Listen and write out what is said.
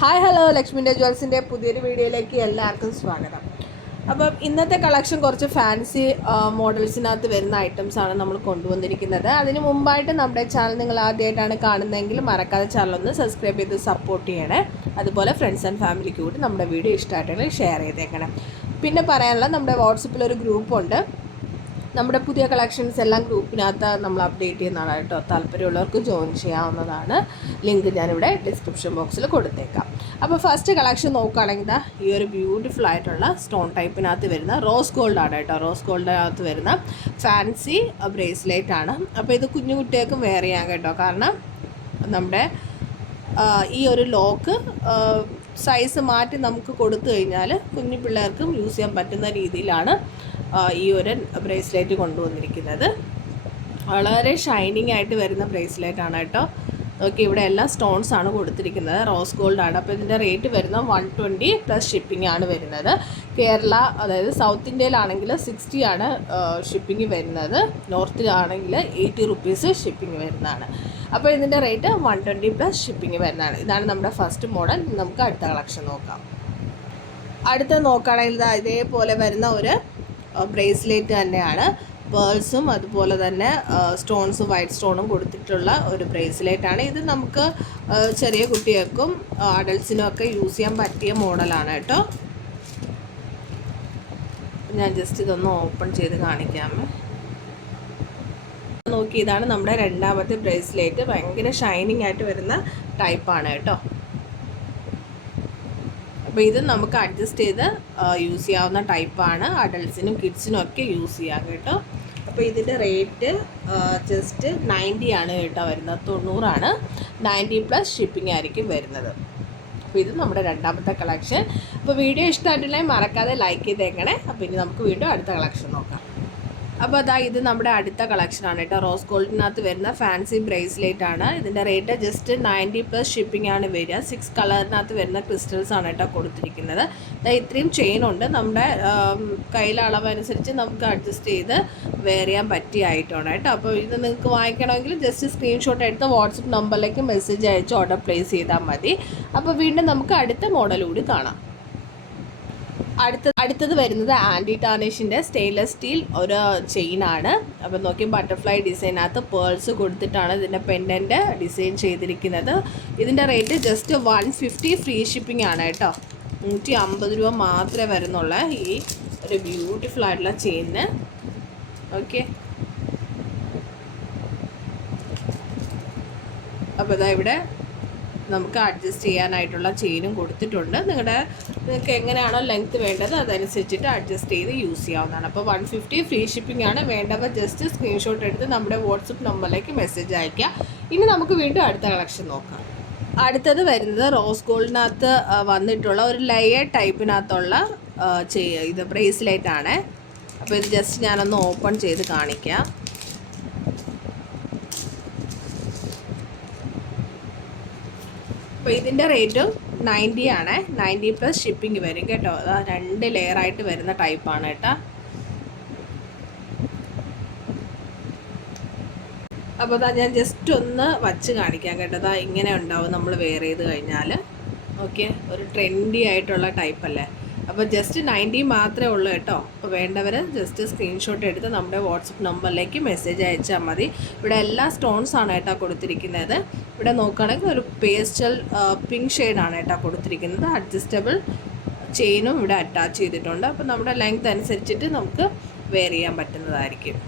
Hi hello ലക്ഷ്മിൻ്റെ ജ്വൽസിൻ്റെ പുതിയൊരു വീഡിയോയിലേക്ക് എല്ലാവർക്കും സ്വാഗതം. അപ്പം ഇന്നത്തെ കളക്ഷൻ കുറച്ച് ഫാൻസി മോഡൽസിനകത്ത് വരുന്ന ഐറ്റംസാണ് നമ്മൾ കൊണ്ടുവന്നിരിക്കുന്നത്. അതിന് മുമ്പായിട്ട് നമ്മുടെ ചാനൽ നിങ്ങൾ ആദ്യമായിട്ടാണ് കാണുന്നതെങ്കിൽ മറക്കാതെ ചാനലൊന്ന് സബ്സ്ക്രൈബ് ചെയ്ത് സപ്പോർട്ട് ചെയ്യണേ. അതുപോലെ ഫ്രണ്ട്സ് ആൻഡ് ഫാമിലിക്ക് കൂടി നമ്മുടെ വീഡിയോ ഇഷ്ടമായിട്ടുണ്ടെങ്കിൽ ഷെയർ ചെയ്തേക്കണം. പിന്നെ പറയാനുള്ള നമ്മുടെ വാട്സപ്പിലൊരു ഗ്രൂപ്പുണ്ട്. നമ്മുടെ പുതിയ കളക്ഷൻസ് എല്ലാം ഗ്രൂപ്പിനകത്ത് നമ്മൾ അപ്ഡേറ്റ് ചെയ്യുന്നതാണ് കേട്ടോ. താല്പര്യമുള്ളവർക്ക് ജോയിൻ ചെയ്യാവുന്നതാണ്. ലിങ്ക് ഞാനിവിടെ ഡിസ്ക്രിപ്ഷൻ ബോക്സിൽ കൊടുത്തേക്കാം. അപ്പോൾ ഫസ്റ്റ് കളക്ഷൻ നോക്കുകയാണെങ്കിൽ ഈ ഒരു ബ്യൂട്ടിഫുൾ ആയിട്ടുള്ള സ്റ്റോൺ ടൈപ്പിനകത്ത് വരുന്ന റോസ് ഗോൾഡ് ആണ് കേട്ടോ. റോസ് ഗോൾഡിനകത്ത് വരുന്ന ഫാൻസി ബ്രേസ്ലെറ്റ് ആണ്. അപ്പോൾ ഇത് കുഞ്ഞു കുട്ടികൾക്കും വെയർ ചെയ്യാം കേട്ടോ. കാരണം നമ്മുടെ ഈ ഒരു ലോക്ക് സൈസ് മാറ്റി നമുക്ക് കൊടുത്തു കഴിഞ്ഞാൽ കുഞ്ഞു പിള്ളേർക്കും യൂസ് ചെയ്യാൻ പറ്റുന്ന രീതിയിലാണ് ഈ ഒരു ബ്രേസ്ലെറ്റ് കൊണ്ടുവന്നിരിക്കുന്നത്. വളരെ ഷൈനിങ് ആയിട്ട് വരുന്ന ബ്രേസ്ലെറ്റ് ആണ് കേട്ടോ. നോക്കി ഇവിടെ എല്ലാം സ്റ്റോൺസ് ആണ് കൊടുത്തിരിക്കുന്നത്. റോസ് ഗോൾഡ് ആണ്. അപ്പോൾ ഇതിൻ്റെ റേറ്റ് വരുന്നത് 120 പ്ലസ് ഷിപ്പിംഗ് ആണ് വരുന്നത്. കേരള അതായത് സൗത്ത് ഇന്ത്യയിലാണെങ്കിൽ 60 ആണ് ഷിപ്പിംഗ് വരുന്നത്. നോർത്തിലാണെങ്കിൽ 80 റുപ്പീസ് ഷിപ്പിംഗ് വരുന്നതാണ്. അപ്പോൾ ഇതിൻ്റെ റേറ്റ് 120 പ്ലസ് ഷിപ്പിംഗ് വരുന്നതാണ്. ഇതാണ് നമ്മുടെ ഫസ്റ്റ് മോഡൽ. നമുക്ക് അടുത്ത കളക്ഷൻ നോക്കാം. അടുത്ത നോക്കുകയാണെങ്കിൽ ഇതേപോലെ വരുന്ന ഒരു ബ്രേസ്ലെറ്റ് തന്നെയാണ്. പേൾസും അതുപോലെ തന്നെ സ്റ്റോൺസും വൈറ്റ് സ്റ്റോണും കൊടുത്തിട്ടുള്ള ഒരു ബ്രേസ്ലെറ്റാണ്. ഇത് നമുക്ക് ചെറിയ കുട്ടികൾക്കും അഡൾട്ട്സിനും ഒക്കെ യൂസ് ചെയ്യാൻ പറ്റിയ മോഡലാണ് കേട്ടോ. ഞാൻ ജസ്റ്റ് ഇതൊന്ന് ഓപ്പൺ ചെയ്ത് കാണിക്കാം. നോക്കി, ഇതാണ് നമ്മുടെ രണ്ടാമത്തെ ബ്രേസ്ലെറ്റ്. ഭയങ്കര ഷൈനിങ് ആയിട്ട് വരുന്ന ടൈപ്പാണ് കേട്ടോ. അപ്പോൾ ഇത് നമുക്ക് അഡ്ജസ്റ്റ് ചെയ്ത് യൂസ് ചെയ്യാവുന്ന ടൈപ്പാണ്. അഡൾട്ട്സിനും കിഡ്സിനും ഒക്കെ യൂസ് ചെയ്യാം കേട്ടോ. അപ്പോൾ ഇതിൻ്റെ റേറ്റ് ജസ്റ്റ് 90 ആണ് കേട്ടോ വരുന്നത്. 90 ആണ്. 90 പ്ലസ് ഷിപ്പിംഗ് ആയിരിക്കും വരുന്നത്. അപ്പോൾ ഇത് നമ്മുടെ രണ്ടാമത്തെ കളക്ഷൻ. അപ്പോൾ വീഡിയോ ഇഷ്ടമായിട്ടില്ലെങ്കിൽ മറക്കാതെ ലൈക്ക് ചെയ്തേക്കണേ. അപ്പോൾ ഇനി നമുക്ക് വീണ്ടും അടുത്ത കളക്ഷൻ നോക്കാം. അപ്പോൾ ഇത് നമ്മുടെ അടുത്ത കളക്ഷനാണ് കേട്ടോ. റോസ് ഗോൾഡിനകത്ത് വരുന്ന ഫാൻസി ബ്രേസ്ലെറ്റ് ആണ്. ഇതിൻ്റെ റേറ്റ് ജസ്റ്റ് 90 പ്ലസ് ഷിപ്പിംഗ് ആണ് വരിക. 6 കളറിനകത്ത് വരുന്ന ക്രിസ്റ്റൽസ് ആണ് കേട്ടോ കൊടുത്തിരിക്കുന്നത്. ഇത്രയും ചെയിൻ ഉണ്ട്. നമ്മുടെ കയ്യിലെ അളവനുസരിച്ച് നമുക്ക് അഡ്ജസ്റ്റ് ചെയ്ത് വെയർ ചെയ്യാൻ പറ്റിയ ഐറ്റമാണ് കേട്ടോ. അപ്പോൾ ഇത് നിങ്ങൾക്ക് വാങ്ങിക്കണമെങ്കിൽ ജസ്റ്റ് സ്ക്രീൻഷോട്ട് എടുത്ത് വാട്സപ്പ് നമ്പറിലേക്ക് മെസ്സേജ് അയച്ച് ഓർഡർ പ്ലേസ് ചെയ്താൽ മതി. അപ്പോൾ വീണ്ടും നമുക്ക് അടുത്ത മോഡൽ കൂടി കാണാം. അടുത്തത് വരുന്നത് ആൻറ്റി ടാർണിഷിൻ്റെ സ്റ്റെയിൻലെസ് സ്റ്റീൽ ഒരു ചെയിനാണ്. അപ്പോൾ നോക്കി, ബട്ടർഫ്ലൈ ഡിസൈനകത്ത് പേൾസ് കൊടുത്തിട്ടാണ് ഇതിൻ്റെ പെൻഡൻറ്റ് ഡിസൈൻ ചെയ്തിരിക്കുന്നത്. ഇതിൻ്റെ റേറ്റ് ജസ്റ്റ് 150 ഫ്രീ ഷിപ്പിംഗ് ആണ് കേട്ടോ. 150 രൂപ മാത്രമേ വരുന്നുള്ളൂ ഈ ഒരു ബ്യൂട്ടിഫുൾ ആയിട്ടുള്ള ചെയിനിന്. ഓക്കെ, അപ്പോൾ ഇവിടെ നമുക്ക് അഡ്ജസ്റ്റ് ചെയ്യാനായിട്ടുള്ള ചെയിനും കൊടുത്തിട്ടുണ്ട്. നിങ്ങൾക്ക് എങ്ങനെയാണോ ലെങ്ത് വേണ്ടത് അതനുസരിച്ചിട്ട് അഡ്ജസ്റ്റ് ചെയ്ത് യൂസ് ചെയ്യാവുന്നതാണ്. അപ്പോൾ 150 ഫ്രീ ഷിപ്പിംഗ് ആണ്. വേണ്ടവർ ജസ്റ്റ് സ്ക്രീൻഷോട്ട് എടുത്ത് നമ്മുടെ വാട്സപ്പ് നമ്പറിലേക്ക് മെസ്സേജ് അയയ്ക്കുക. ഇനി നമുക്ക് വീണ്ടും അടുത്ത കളക്ഷൻ നോക്കാം. അടുത്തത് വരുന്നത് റോസ് ഗോൾഡിനകത്ത് വന്നിട്ടുള്ള ഒരു ലെയർ ടൈപ്പിനകത്തുള്ള ഇത് ബ്രേസ്ലെറ്റ് ആണ്. അപ്പോൾ ഇത് ജസ്റ്റ് ഞാനൊന്ന് ഓപ്പൺ ചെയ്ത് കാണിക്കാം. അപ്പോൾ ഇതിൻ്റെ റേറ്റ് 90 ആണ്. 90 പ്ലസ് ഷിപ്പിംഗ് വരും കേട്ടോ. 2 ലെയറായിട്ട് വരുന്ന ടൈപ്പാണ് കേട്ടോ. അപ്പോൾ ഞാൻ ജസ്റ്റ് ഒന്ന് വച്ച് കാണിക്കാം കേട്ടോ. ഇങ്ങനെ ഉണ്ടാവും നമ്മൾ വെയർ ചെയ്ത് കഴിഞ്ഞാൽ. ഓക്കെ, ഒരു ട്രെൻഡി ആയിട്ടുള്ള ടൈപ്പല്ലേ. അപ്പോൾ ജസ്റ്റ് 90 മാത്രമേ ഉള്ളൂ കേട്ടോ. അപ്പോൾ വേണ്ടവർ ജസ്റ്റ് സ്ക്രീൻഷോട്ട് എടുത്ത് നമ്മുടെ വാട്സപ്പ് നമ്പറിലേക്ക് മെസ്സേജ് അയച്ചാൽ മതി. ഇവിടെ എല്ലാ സ്റ്റോൺസ് ആണ് കേട്ടോ കൊടുത്തിരിക്കുന്നത്. ഇവിടെ നോക്കുകയാണെങ്കിൽ ഒരു പേസ്റ്റൽ പിങ്ക് ഷെയ്ഡാണ് കേട്ടോ കൊടുത്തിരിക്കുന്നത്. അഡ്ജസ്റ്റബിൾ ചെയിനും ഇവിടെ അറ്റാച്ച് ചെയ്തിട്ടുണ്ട്. അപ്പോൾ നമ്മുടെ ലെങ്ത് അനുസരിച്ചിട്ട് നമുക്ക് വെയർ ചെയ്യാൻ പറ്റുന്നതായിരിക്കും.